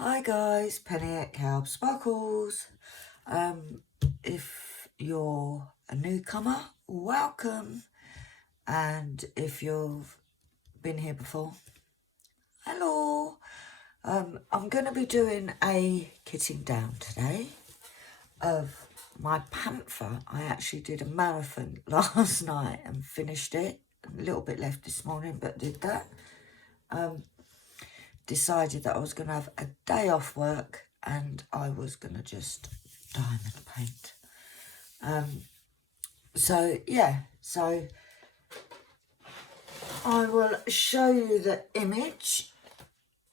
Hi guys, Penny at Calb Sparkles. If you're a newcomer, welcome. And if you've been here before, hello. I'm going to be doing a kitting down today of my Panther. I actually did a marathon last night and finished it. A little bit left this morning, but did that. Decided that I was going to have a day off work and I was going to just diamond paint. So I will show you the image,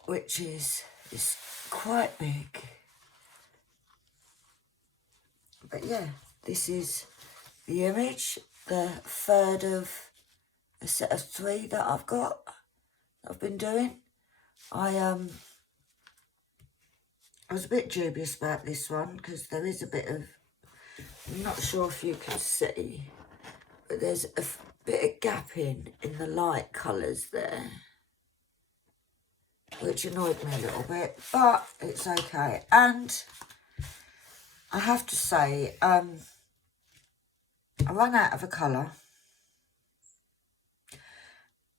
which is quite big. But yeah, this is the image, the third of a set of 3 that I've been doing. I was a bit dubious about this one because there is a bit of, I'm not sure if you can see, but there's a bit of gapping in the light colours there, which annoyed me a little bit, but it's okay. And I have to say, I ran out of a colour,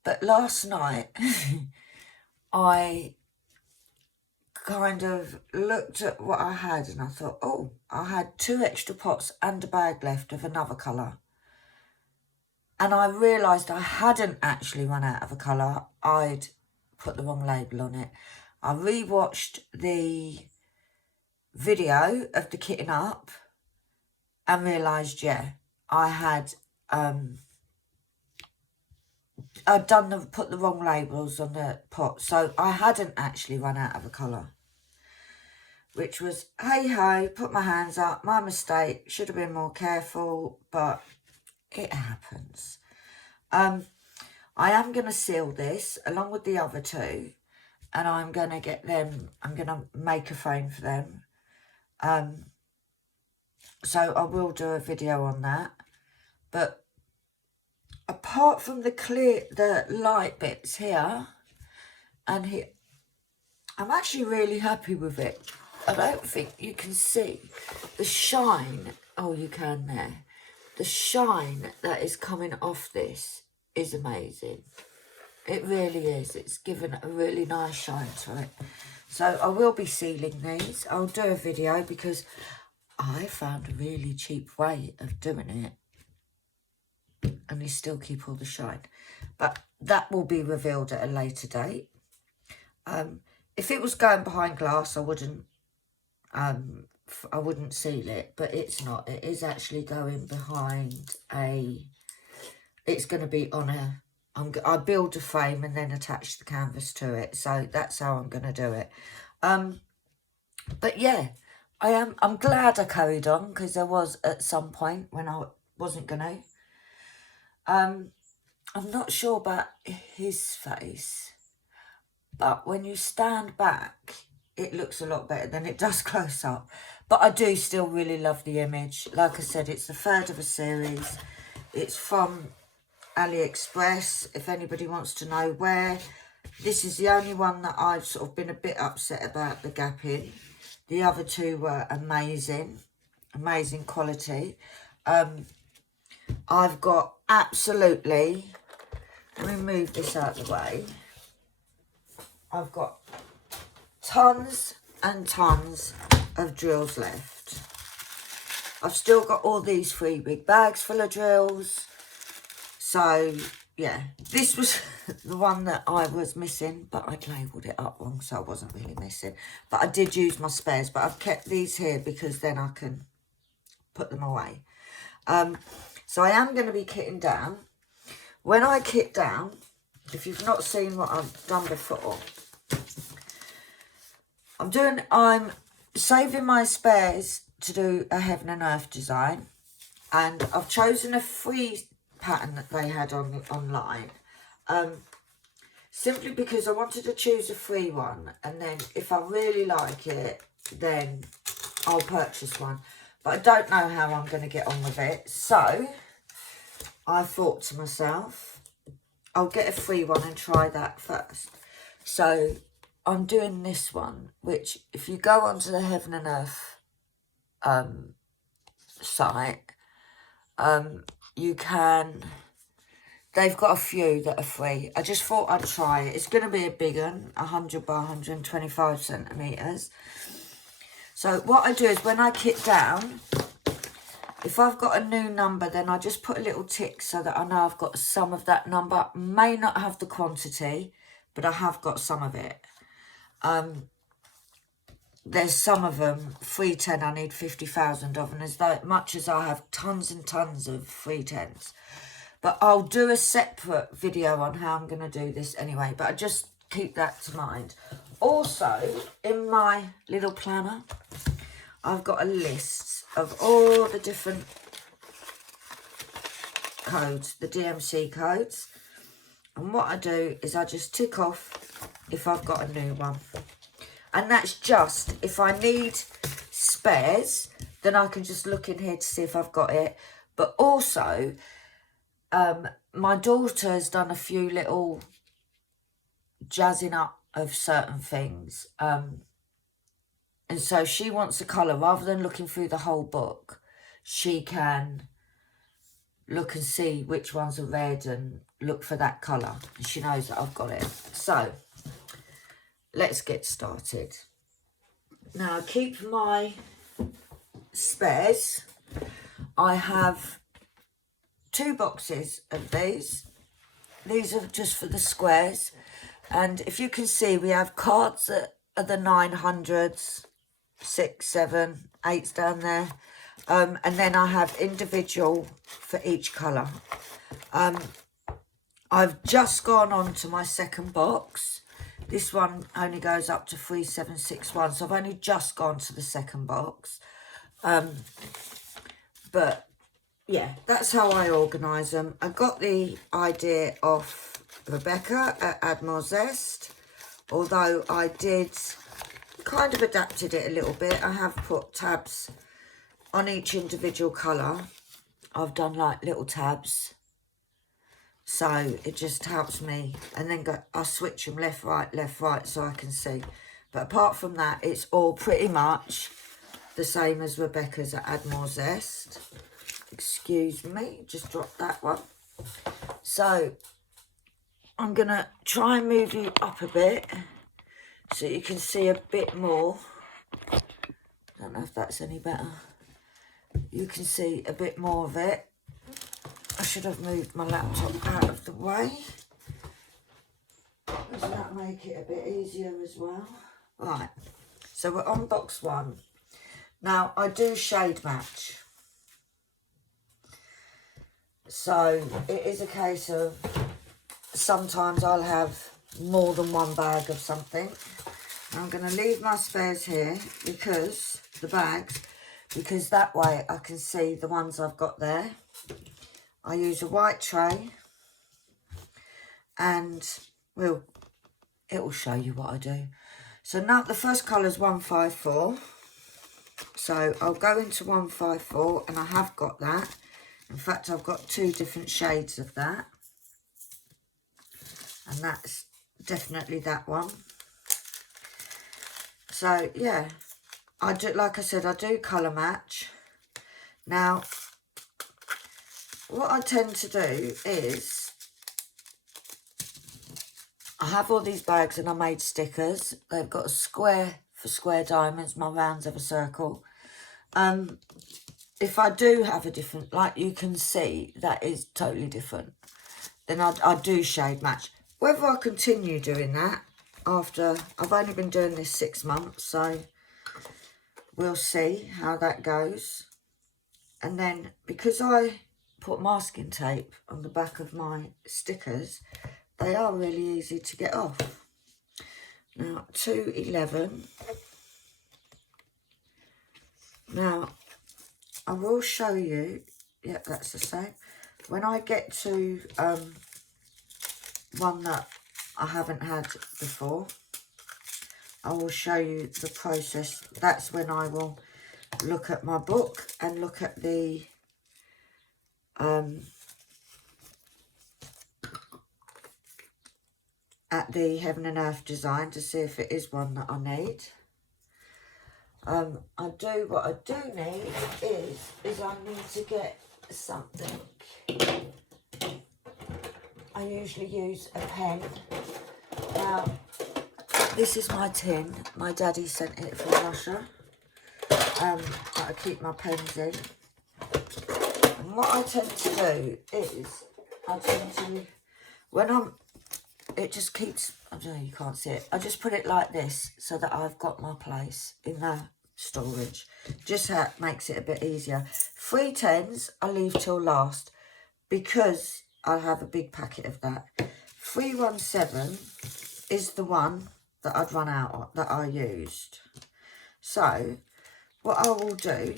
but last night I kind of looked at what I had and I thought, oh, I had 2 extra pots and a bag left of another colour. And I realised I hadn't actually run out of a colour. I'd put the wrong label on it. I rewatched the video of the kitting up and realised, yeah, I had I'd put the wrong labels on the pot. So I hadn't actually run out of a colour, which was, hey ho, put my hands up, my mistake, should have been more careful, but it happens. I am going to seal this along with the other 2, and I'm going to get them, I'm going to make a frame for them. So I will do a video on that. But apart from the light bits here and here, I'm actually really happy with it. I don't think you can see the shine. Oh, you can there. The shine that is coming off this is amazing. It really is. It's given a really nice shine to it. So I will be sealing these. I'll do a video because I found a really cheap way of doing it. And you still keep all the shine. But that will be revealed at a later date. If it was going behind glass, I wouldn't seal it, but it's not. It is actually going behind it's going to be on I build a frame and then attach the canvas to it. So that's how I'm going to do it. But yeah, I'm glad I carried on because there was at some point when I wasn't going to. I'm not sure about his face, but when you stand back, it looks a lot better than it does close up. But I do still really love the image. Like I said, it's the 3rd of a series. It's from AliExpress, if anybody wants to know where. This is the only one that I've sort of been a bit upset about the gapping. The other 2 were amazing quality. I've got absolutely, let me move this out of the way. I've got tons and tons of drills left. I've still got all these 3 big bags full of drills. So, yeah, this was the one that I was missing, but I'd labelled it up wrong, so I wasn't really missing. But I did use my spares, but I've kept these here because then I can put them away. So I am going to be kitting down. When I kit down, if you've not seen what I've done before, I'm saving my spares to do a heaven and earth design, and I've chosen a free pattern that they had online, simply because I wanted to choose a free one, and then if I really like it, then I'll purchase one. But I don't know how I'm going to get on with it, so I thought to myself, I'll get a free one and try that first. So I'm doing this one, which if you go onto the Heaven and Earth site, you can, they've got a few that are free. I just thought I'd try it. It's going to be a big one, 100 by 125 centimetres. So what I do is when I kit down, if I've got a new number, then I just put a little tick so that I know I've got some of that number. May not have the quantity, but I have got some of it. There's some of them, 310, I need 50,000 of, and as much as I have tons and tons of 310s. But I'll do a separate video on how I'm going to do this anyway, but I just keep that to mind. Also, in my little planner, I've got a list of all the different codes, the DMC codes. And what I do is I just tick off if I've got a new one. And that's just, if I need spares, then I can just look in here to see if I've got it. But also, my daughter has done a few little jazzing up of certain things. And so she wants a colour. Rather than looking through the whole book, she can look and see which ones are red and look for that colour. And she knows that I've got it. So, let's get started. Now, keep my spares. I have 2 boxes of these. These are just for the squares. And if you can see, we have cards that are the 900s, 6, 7, 8s down there. And then I have individual for each colour. I've just gone on to my second box. This one only goes up to 3761, so I've only just gone to the second box. But, yeah, that's how I organise them. I got the idea off Rebecca at Admiral Zest, although I did kind of adapted it a little bit. I have put tabs on each individual colour. I've done, like, little tabs. So it just helps me, and then I switch them left, right, so I can see. But apart from that, it's all pretty much the same as Rebecca's at Admiral Zest. Excuse me, just dropped that one. So I'm going to try and move you up a bit so you can see a bit more. I don't know if that's any better. You can see a bit more of it. I should have moved my laptop out of the way. Does that make it a bit easier as well? Right, so we're on box 1. Now, I do shade match. So, it is a case of sometimes I'll have more than one bag of something. I'm going to leave my spares here because, the bags, because that way I can see the ones I've got there. I use a white tray, and it will show you what I do. So now the first colour is 154. So I'll go into 154, and I have got that. In fact, I've got 2 different shades of that. And that's definitely that one. So, yeah. I do, like I said, I do colour match. Now, what I tend to do is, I have all these bags and I made stickers. They've got a square for square diamonds. My rounds have a circle. If I do have a different, like you can see, that is totally different, then I do shade match. Whether I continue doing that after, I've only been doing this 6 months, so we'll see how that goes. And then, because I put masking tape on the back of my stickers, they are really easy to get off. Now, 211. Now, I will show you, yep, that's the same. When I get to one that I haven't had before, I will show you the process. That's when I will look at my book and look at the at the Heaven and Earth design to see if it is one that I need. What I do need is I need to get something. I usually use a pen. Now, this is my tin. My daddy sent it from Russia. That I keep my pens in. And what I tend to do is, it just keeps, I don't know, you can't see it. I just put it like this so that I've got my place in the storage. Just how it makes it a bit easier. 3 10s I leave till last because I have a big packet of that. 317 is the one that I'd run out of, that I used. So what I will do,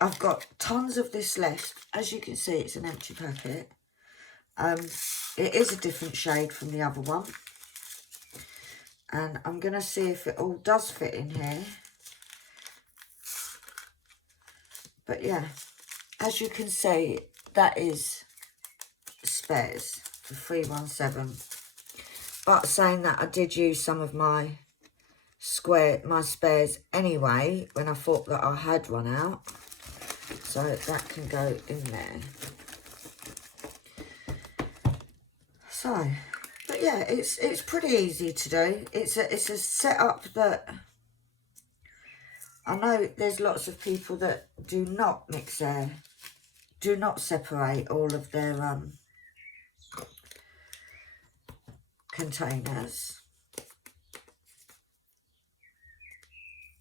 I've got tons of this left. As you can see, it's an empty packet. It is a different shade from the other one. And I'm going to see if it all does fit in here. But yeah, as you can see, that is spares for 317. But saying that, I did use some of my spares anyway when I thought that I had run out. So that can go in there. So, but yeah, it's pretty easy to do. It's a setup that I know there's lots of people that do not separate all of their containers.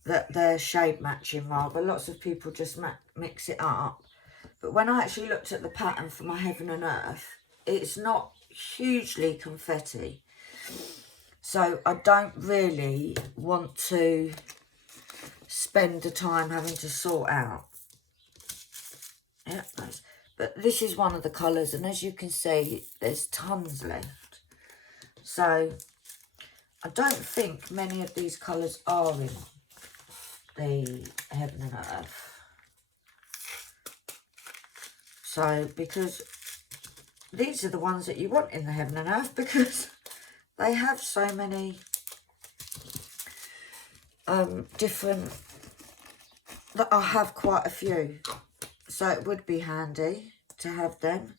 That they're shade matching rather. Lots of people just mix it up. But when I actually looked at the pattern for my Heaven and Earth, it's not hugely confetti. So I don't really want to spend the time having to sort out. Yeah, nice. But this is one of the colours, and as you can see, there's tons left. So I don't think many of these colours are in the Heaven and Earth. So, because these are the ones that you want in the Heaven and Earth, because they have so many different, that I have quite a few. So it would be handy to have them.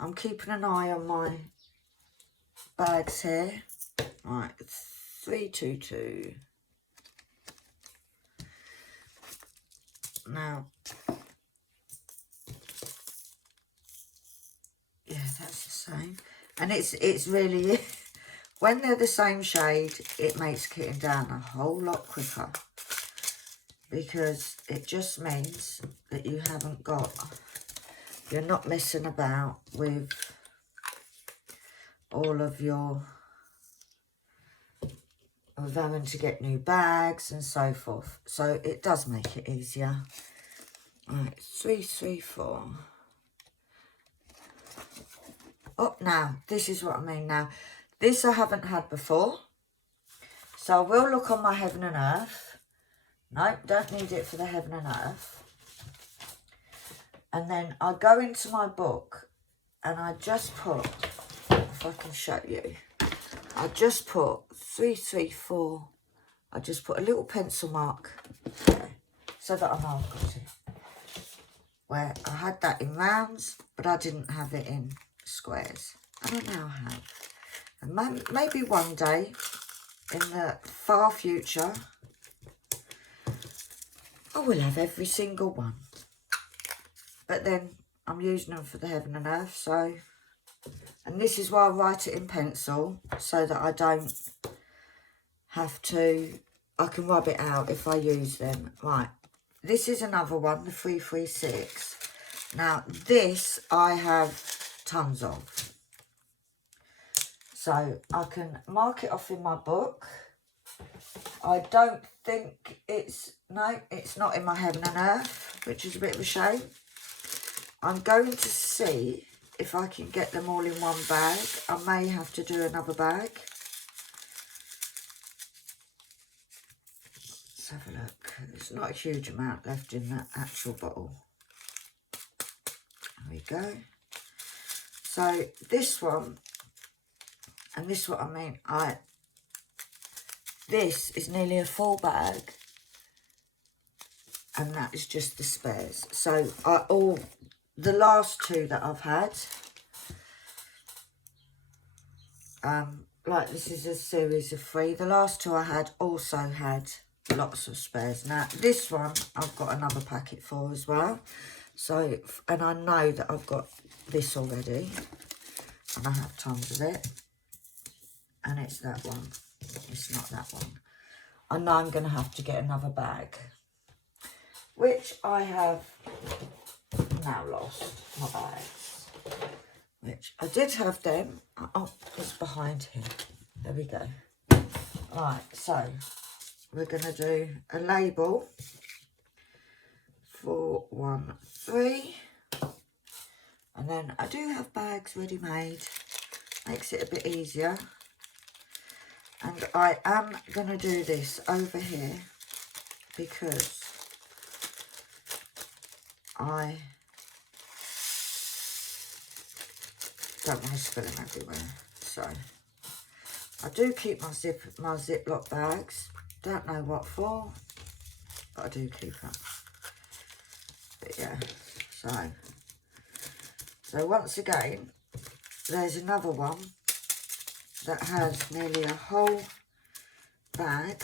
I'm keeping an eye on my bags here. Right, 322. Now, yeah, that's the same. And it's really, when they're the same shade, it makes kitting down a whole lot quicker. Because it just means that you're not messing about with all of of having to get new bags and so forth. So it does make it easier. Right, 334. Oh, now, this is what I mean now. This I haven't had before. So I will look on my Heaven and Earth. No, don't need it for the Heaven and Earth. And then I go into my book and I just put, if I can show you, I just put 334. I just put a little pencil mark there so that I know I've got it. Where I had that in rounds, but I didn't have it in squares. And I now have. And maybe one day in the far future, I will have every single one. But then I'm using them for the Heaven and Earth, so... And this is why I write it in pencil, so that I don't have to... I can rub it out if I use them. Right, this is another one, the 336. Now, this I have tons of. So I can mark it off in my book. I don't think it's... No, it's not in my Heaven and Earth, which is a bit of a shame. I'm going to see if I can get them all in one bag. I may have to do another bag. Let's have a look. There's not a huge amount left in that actual bottle. There we go. So this one And this is what I mean. This is nearly a full bag. And that is just the spares. So the last two that I've had, like this is a series of 3. The last two I had also had lots of spares. Now this one I've got another packet for as well. So, and I know that I've got this already. And I have tons of it. And it's that one. It's not that one. I know I'm going to have to get another bag. Which I have now lost, my bags. Which I did have them. Oh, it's behind here. There we go. Right, so we're going to do a label. 413. And then I do have bags ready made. Makes it a bit easier. And I am going to do this over here because I don't want to spill them everywhere. So I do keep my Ziploc bags. Don't know what for, but I do keep them. But yeah, so once again, there's another one that has nearly a whole bag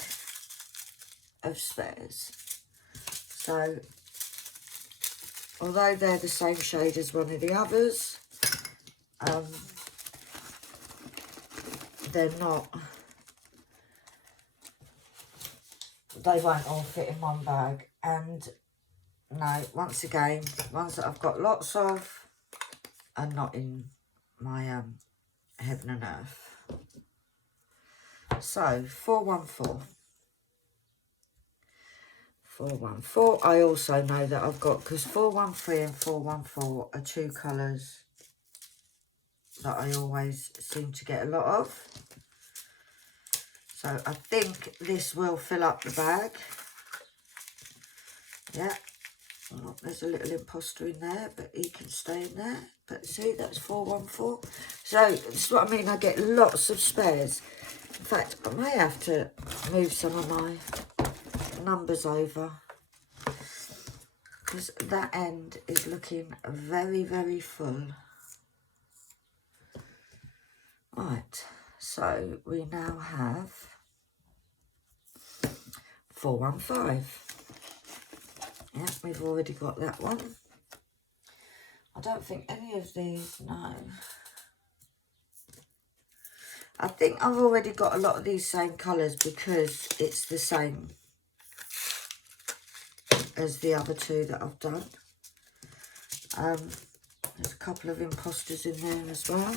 of spares. So although they're the same shade as one of the others, they're not, they won't all fit in one bag. And no, once again, ones that I've got lots of are not in my Heaven and Earth. So 414. 414. I also know that I've got, because 413 and 414 are 2 colours that I always seem to get a lot of. So I think this will fill up the bag. Yeah. Oh, there's a little imposter in there, but he can stay in there. But see, that's 414. So this is what I mean. I get lots of spares. In fact, I may have to move some of my numbers over, because that end is looking very, very full. Right, so we now have 415. Yeah, we've already got that one. I don't think any of these, no. I think I've already got a lot of these same colours because it's the same as the other 2 that I've done. There's a couple of imposters in there as well.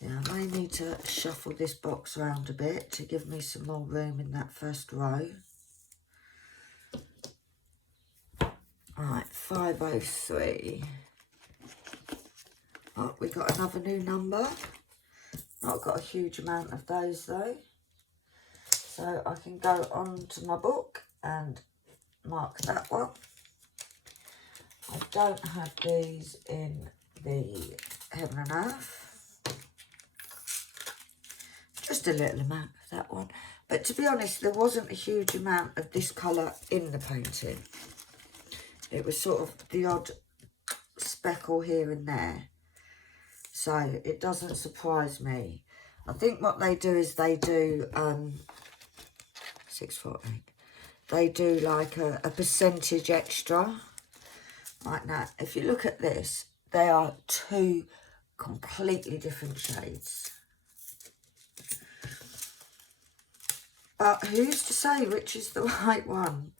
Yeah, I may need to shuffle this box around a bit to give me some more room in that first row. Right, 503. Oh, we got another new number. Not got a huge amount of those though. So I can go on to my book and mark that one. I don't have these in the Heaven and Earth. Just a little amount of that one. But to be honest, there wasn't a huge amount of this colour in the painting. It was sort of the odd speckle here and there. So it doesn't surprise me. I think what they do is they do 648. They do like a percentage extra. Right now, if you look at this, they are 2 completely different shades. But who's to say which is the right one?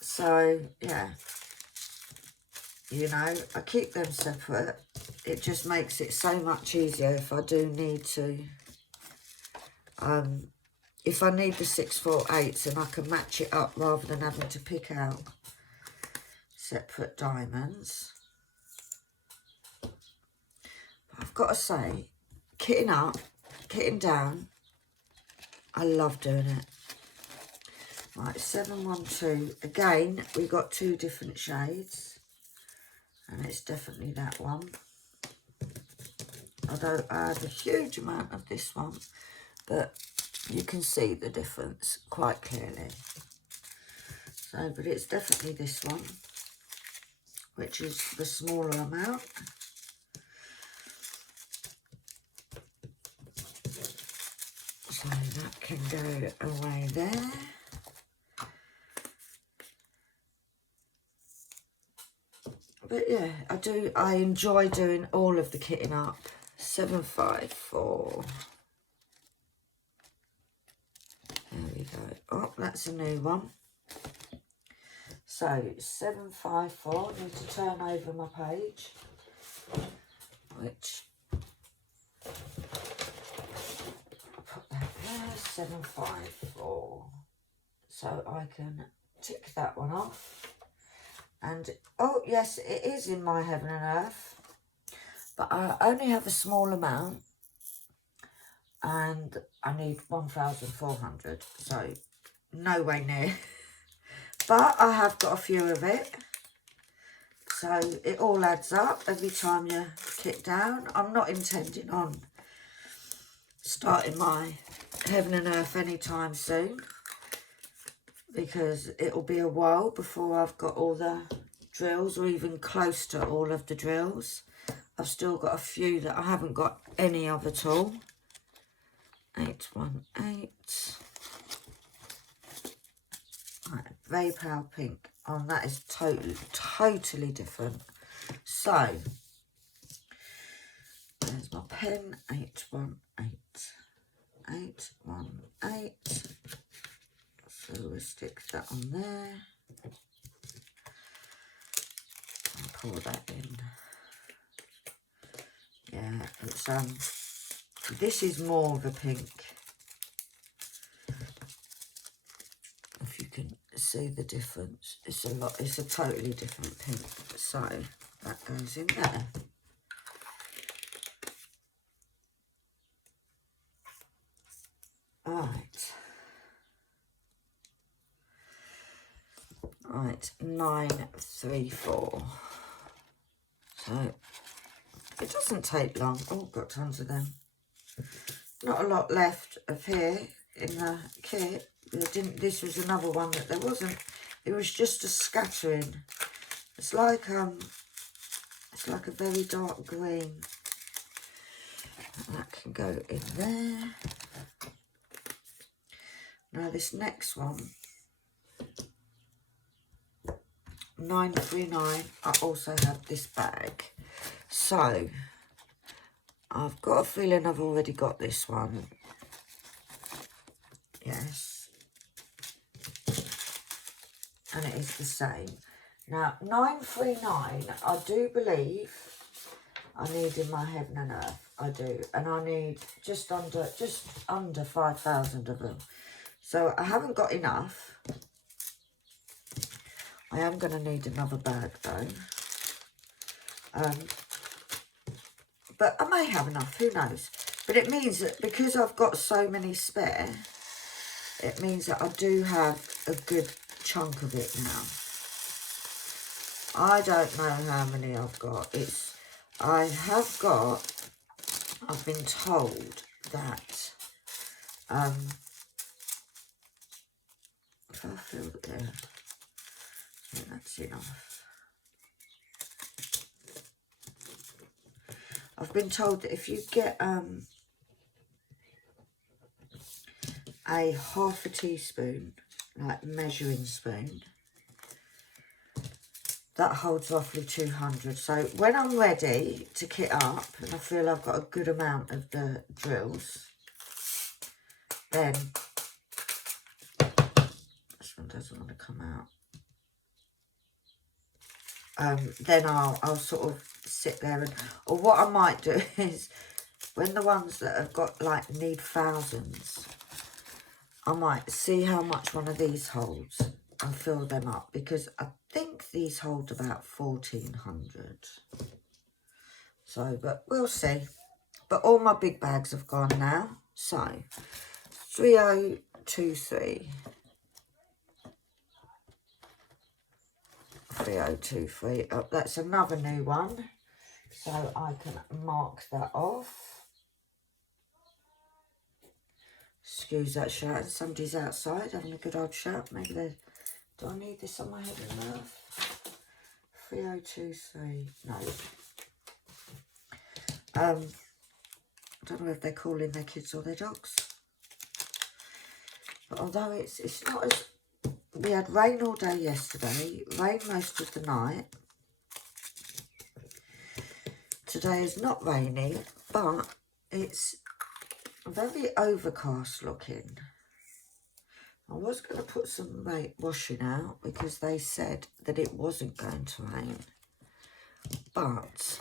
So, yeah. You know, I keep them separate. It just makes it so much easier if I do need to. If I need the 648s, and I can match it up rather than having to pick out separate diamonds. But I've got to say, kitting up, kitting down, I love doing it. Right, 712. Again, we got 2 different shades. And it's definitely that one. I don't have a huge amount of this one, but you can see the difference quite clearly. So, but it's definitely this one, which is the smaller amount. So that can go away there. But yeah, I enjoy doing all of the kitting up. 754. There we go. Oh, that's a new one. So 754. Need to turn over my page, which I'll put that there. 754. So I can tick that one off. And, oh, yes, it is in my Heaven and Earth. But I only have a small amount. And I need 1,400. So, no way near. But I have got a few of it. So, it all adds up every time you kit down. I'm not intending on starting my Heaven and Earth anytime soon, because it'll be a while before I've got all the drills, or even close to all of the drills. I've still got a few that I haven't got any of at all. 818. Right, Vapor Pink. Oh, that is totally different. So, there's my pen. 818. 818. So we'll stick that on there. And pour that in. Yeah, it's this is more of a pink. If you can see the difference, it's a totally different pink. So that goes in there. Right, 934. So it doesn't take long. Oh, got tons of them. Not a lot left of here in the kit. This was another one that there wasn't. It was just a scattering. It's like a very dark green. And that can go in there. Now this next one, 939, I also have this bag. So, I've got a feeling I've already got this one. Yes. And it is the same. Now, 939, I do believe I need in my Heaven and Earth. I do. And I need just under 5,000 of them. So, I haven't got enough. I am going to need another bag, though. But I may have enough, who knows. But it means that because I've got so many spare, it means that I do have a good chunk of it now. I don't know how many I've got. I've been told that, if I feel it there, I think that's enough. I've been told that if you get a half a teaspoon, like measuring spoon, that holds roughly 200. So when I'm ready to kit up and I feel I've got a good amount of the drills, then this one doesn't want to come out. Then I'll sort of sit there and, or what I might do is, when the ones that have got like need thousands, I might see how much one of these holds and fill them up, because I think these hold about 1,400. So, but we'll see. But all my big bags have gone now. So 3023. 3023. Oh, that's another new one. so I can mark that off. Excuse that shout. Somebody's outside having a good old shout. Maybe they... Do I need this on my head and nerve? 3023. No. I don't know if they're calling their kids or their dogs. But although it's not as... We had rain all day yesterday. Rain most of the night. Today is not rainy, but it's very overcast looking. I was going to put some washing out because they said that it wasn't going to rain. But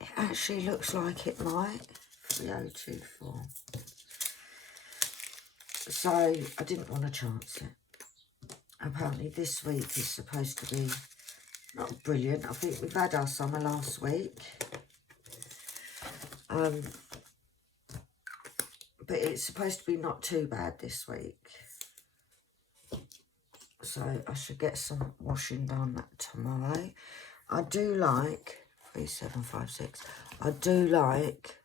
it actually looks like it might. 3024. So I didn't want to chance it. Apparently this week is supposed to be not brilliant. I think we've had our summer last week. But it's supposed to be not too bad this week. So I should get some washing done tomorrow. I do like 3756. I do like...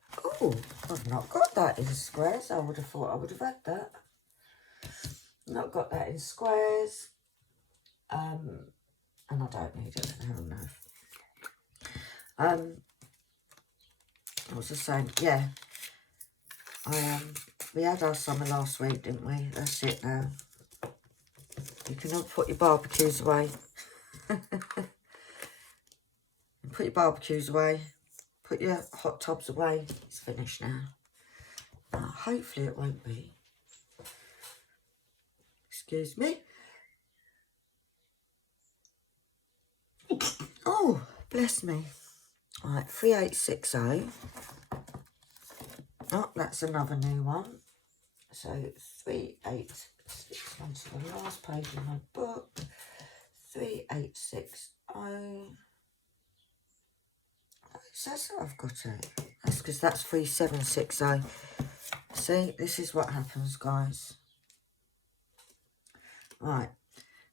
Oh, I've not got that in squares. I would have thought I would have had that. Not got that in squares. And I don't need it. Hell no. What was I saying? Yeah. We had our summer last week, didn't we? That's it now. You can all put your barbecues away. Put your barbecues away. Put your hot tubs away. It's finished now. Now, hopefully it won't be. Excuse me. Oh, bless me. Right, 3860. Oh, that's another new one. So 3860 onto the last page of my book. 3860. It says that I've got it. That's because that's 3760. See, this is what happens, guys. Right.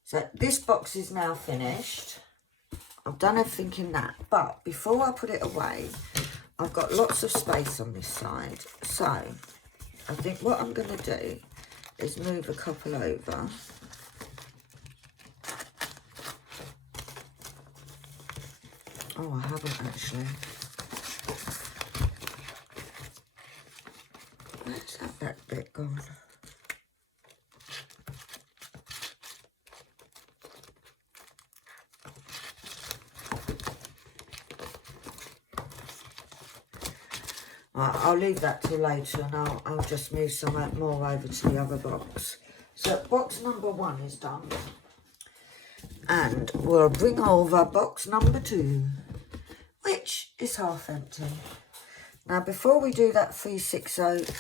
So this box is now finished. I've done everything in that. But before I put it away, I've got lots of space on this side. So I think what I'm going to do is move a couple over. Oh, I haven't actually. Where's that bit gone? Right, I'll leave that till later and I'll just move some more over to the other box. So box number 1 is done. And we'll bring over box number 2, which is half empty. Now before we do that 360,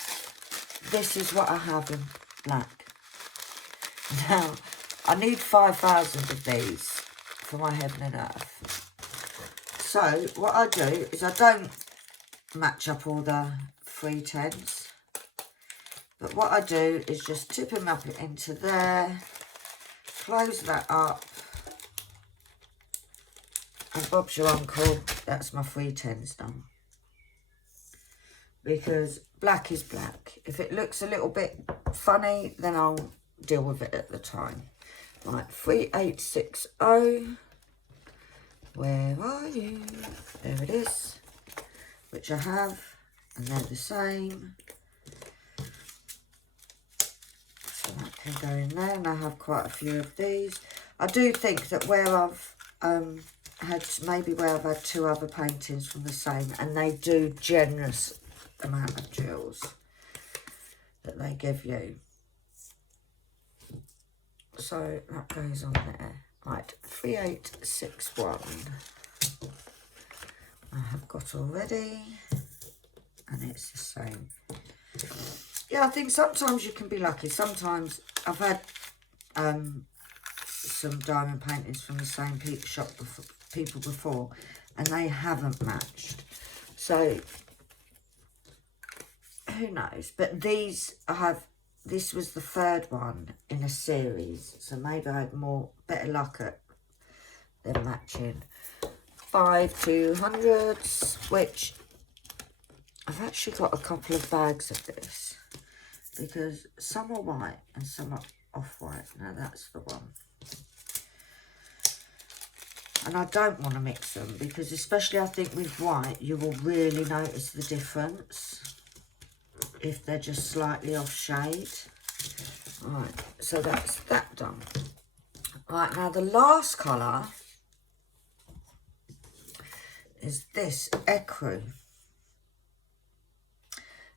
this is what I have in black. Now, I need 5,000 of these for my heaven and earth. So what I do is I don't match up all the 310s, but what I do is just tip them up into there, close that up, and Bob's your uncle, that's my 310s done. Because black is black. If it looks a little bit funny, then I'll deal with it at the time. Right, 3860, where are you? There it is. Which I have, and they're the same. So that can go in there, and I have quite a few of these. I do think that where I've had 2 other paintings from the same, and they do generous amount of jewels that they give you. So that goes on there. Right, 3861. I have got already, and it's the same. Yeah, I think sometimes you can be lucky. Sometimes I've had some diamond paintings from the same people before, and they haven't matched. So who knows? But these this was the 3rd one in a series, so maybe I had better luck at them matching 5/200s, which I've actually got a couple of bags of this because some are white and some are off-white. Now that's the one. And I don't want to mix them because especially I think with white you will really notice the difference if they're just slightly off shade. Right, so that's that done. Right, now the last colour is this Ecru.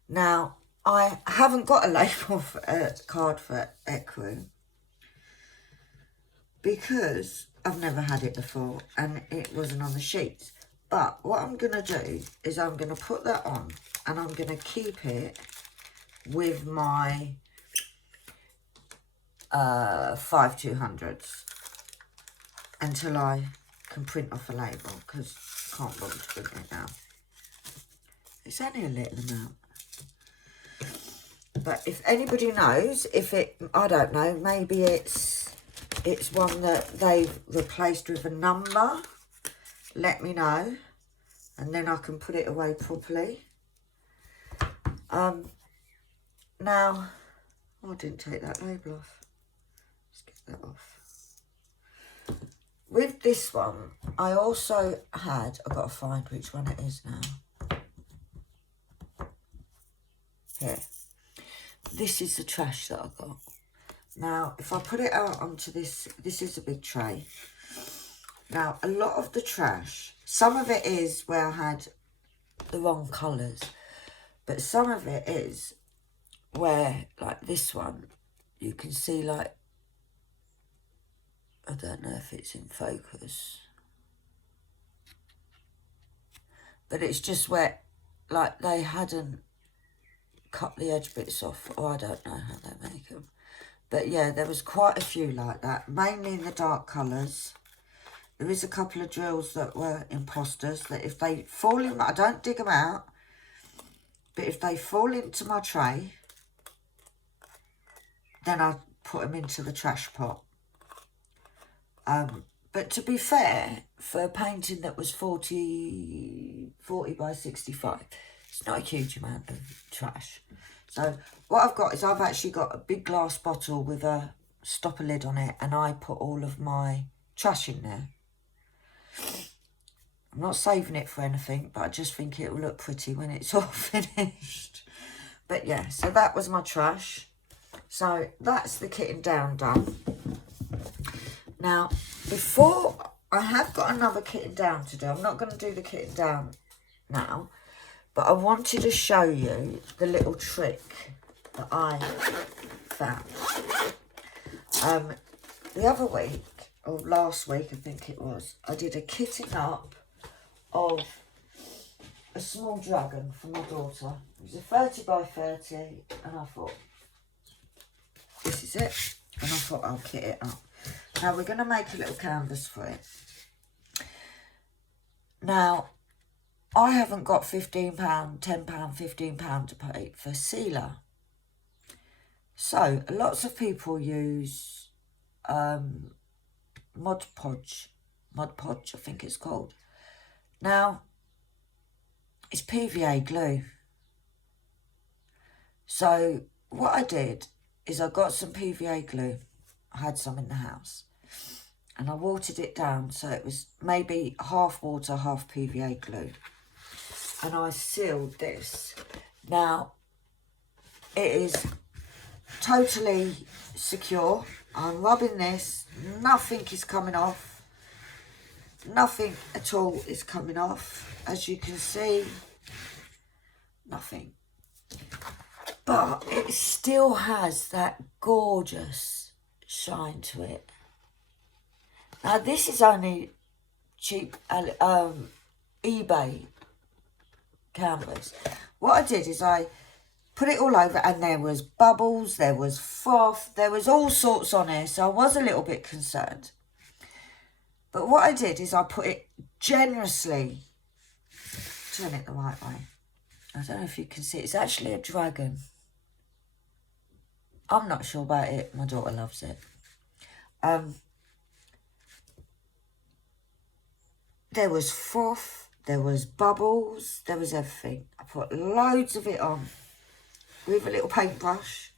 Now, I haven't got a label for a card for Ecru because I've never had it before and it wasn't on the sheets. But what I'm going to do is I'm going to put that on and I'm going to keep it with my 5/200s until I can print off a label because I can't bother to print it now. It's only a little amount. But if anybody knows, if it, I don't know, maybe it's one that they've replaced with a number, let me know. And then I can put it away properly. Now, oh, I didn't take that label off. Let's get that off. With this one, I also had, I've got to find which one it is now. Here. This is the trash that I got. Now, if I put it out onto this, this is a big tray. Now, a lot of the trash, some of it is where I had the wrong colours, but some of it is where, like this one, you can see, like, I don't know if it's in focus, but it's just where, like, they hadn't cut the edge bits off, or I don't know how they make them. But yeah, there was quite a few like that, mainly in the dark colours. There is a couple of drills that were imposters, that if they fall in, I don't dig them out, but if they fall into my tray, then I put them into the trash pot. But to be fair, for a painting that was 40 by 65, it's not a huge amount of trash. So what I've got is I've actually got a big glass bottle with a stopper lid on it, and I put all of my trash in there. I'm not saving it for anything, but I just think it will look pretty when it's all finished. But yeah, so that was my trash. So that's the kitting down done. Now, before, I have got another kitting down to do. I'm not going to do the kitting down now, but I wanted to show you the little trick that I found. The other week, or last week I think it was, I did a kitting up of a small dragon for my daughter. It was a 30 by 30, and I thought, this is it. And I thought I'll kit it up. Now we're going to make a little canvas for it. Now, I haven't got £15, £10, £15 to pay for sealer. So, lots of people use Mod Podge, I think it's called. Now, it's PVA glue. So, what I did is I got some PVA glue. I had some in the house. And I watered it down so it was maybe half water, half PVA glue. And I sealed this. Now, it is totally secure. I'm rubbing this. Nothing is coming off. Nothing at all is coming off. As you can see, nothing. But it still has that gorgeous shine to it. Now, this is only cheap eBay canvas. What I did is I put it all over, and there was bubbles, there was froth, there was all sorts on here, so I was a little bit concerned. But what I did is I put it generously, turn it the right way. I don't know if you can see, it's actually a dragon. I'm not sure about it, my daughter loves it. there was froth, there was bubbles, there was everything. I put loads of it on with a little paintbrush.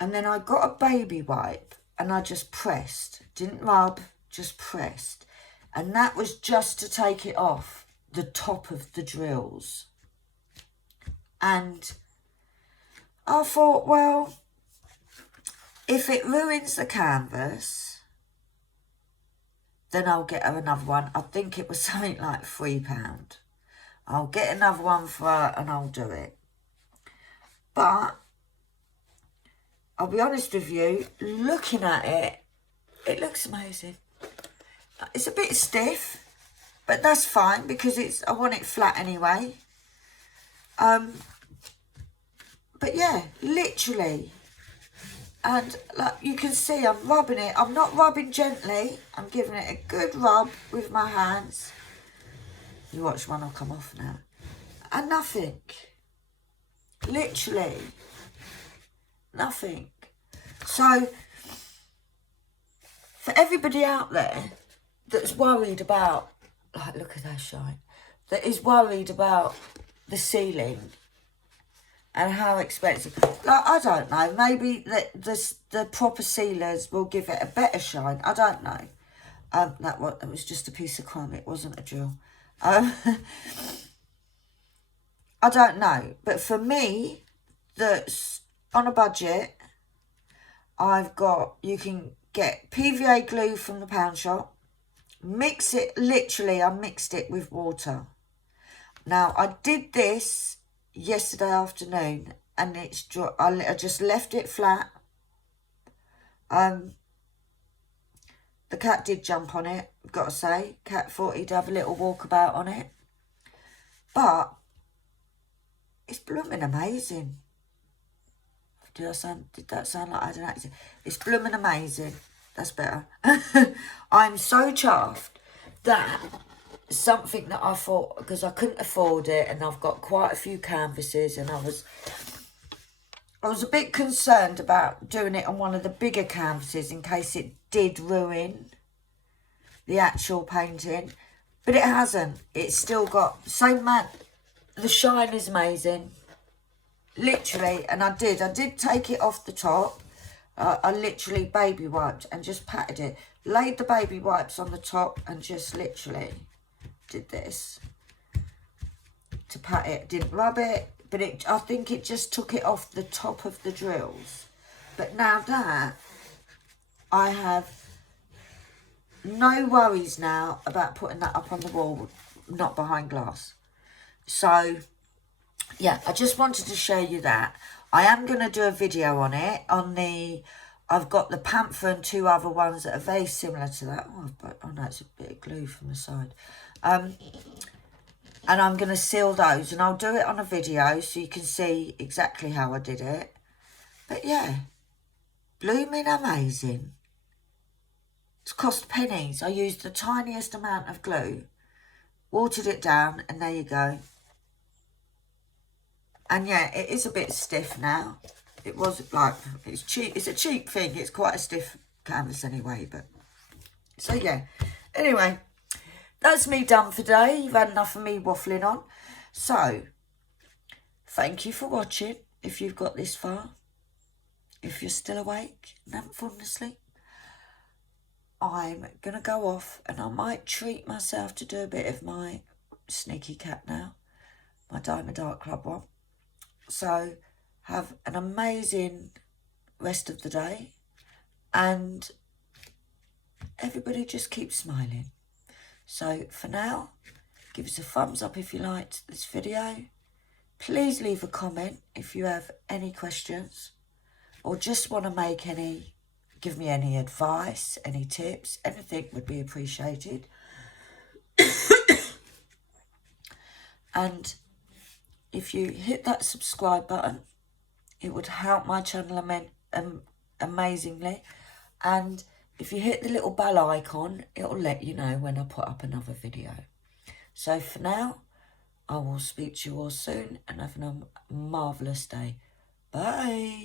And then I got a baby wipe and I just pressed. Didn't rub, just pressed. And that was just to take it off the top of the drills. And I thought, well, if it ruins the canvas, then I'll get her another one. I think it was something like £3. I'll get another one for her and I'll do it. But I'll be honest with you, looking at it, it looks amazing. It's a bit stiff, but that's fine because I want it flat anyway. But yeah, literally. And like you can see, I'm rubbing it. I'm not rubbing gently. I'm giving it a good rub with my hands. You watch one will come off now. And nothing. Literally. Nothing. So, for everybody out there that's worried about, like, look at that shine, that is worried about the ceiling and how expensive, like, I don't know, maybe the proper sealers will give it a better shine. I don't know. That was just a piece of crumb. It wasn't a drill. I don't know. But for me, that's on a budget, you can get PVA glue from the pound shop. Mix it, literally, I mixed it with water. Now, I did this yesterday afternoon and it's dry. I just left it flat. The cat did jump on it, got to say. Cat thought he'd have a little walkabout on it. But it's blooming amazing. Did that sound like I had an accent? It's blooming amazing. That's better. I'm so chuffed that something that I thought, because I couldn't afford it and I've got quite a few canvases and I was a bit concerned about doing it on one of the bigger canvases in case it did ruin the actual painting, but it hasn't. It's still got same matte. The shine is amazing, literally. And I did take it off the top. I literally baby wiped and just patted it, laid the baby wipes on the top and just literally did this to pat it. Didn't rub it, but I think it just took it off the top of the drills. But now that I have no worries now about putting that up on the wall, not behind glass. So yeah, I just wanted to show you that. I am going to do a video on it. I've got the Panther and two other ones that are very similar to that. Oh no, it's a bit of glue from the side. And I'm going to seal those and I'll do it on a video so you can see exactly how I did it. But yeah, blooming amazing. It's cost pennies. I used the tiniest amount of glue, watered it down, and there you go. And yeah, it is a bit stiff now. It was like, it's cheap. It's a cheap thing. It's quite a stiff canvas anyway. But so yeah. Anyway, that's me done for today. You've had enough of me waffling on. So, thank you for watching. If you've got this far, if you're still awake and haven't fallen asleep, I'm gonna go off and I might treat myself to do a bit of my sneaky cat now, my Diamond Art Club one. So have an amazing rest of the day and everybody just keep smiling. So for now, give us a thumbs up if you liked this video. Please leave a comment if you have any questions or just want to give me any advice, any tips, anything would be appreciated. And if you hit that subscribe button, it would help my channel amazingly. And if you hit the little bell icon, it'll let you know when I put up another video. So for now, I will speak to you all soon and have a marvellous day. Bye.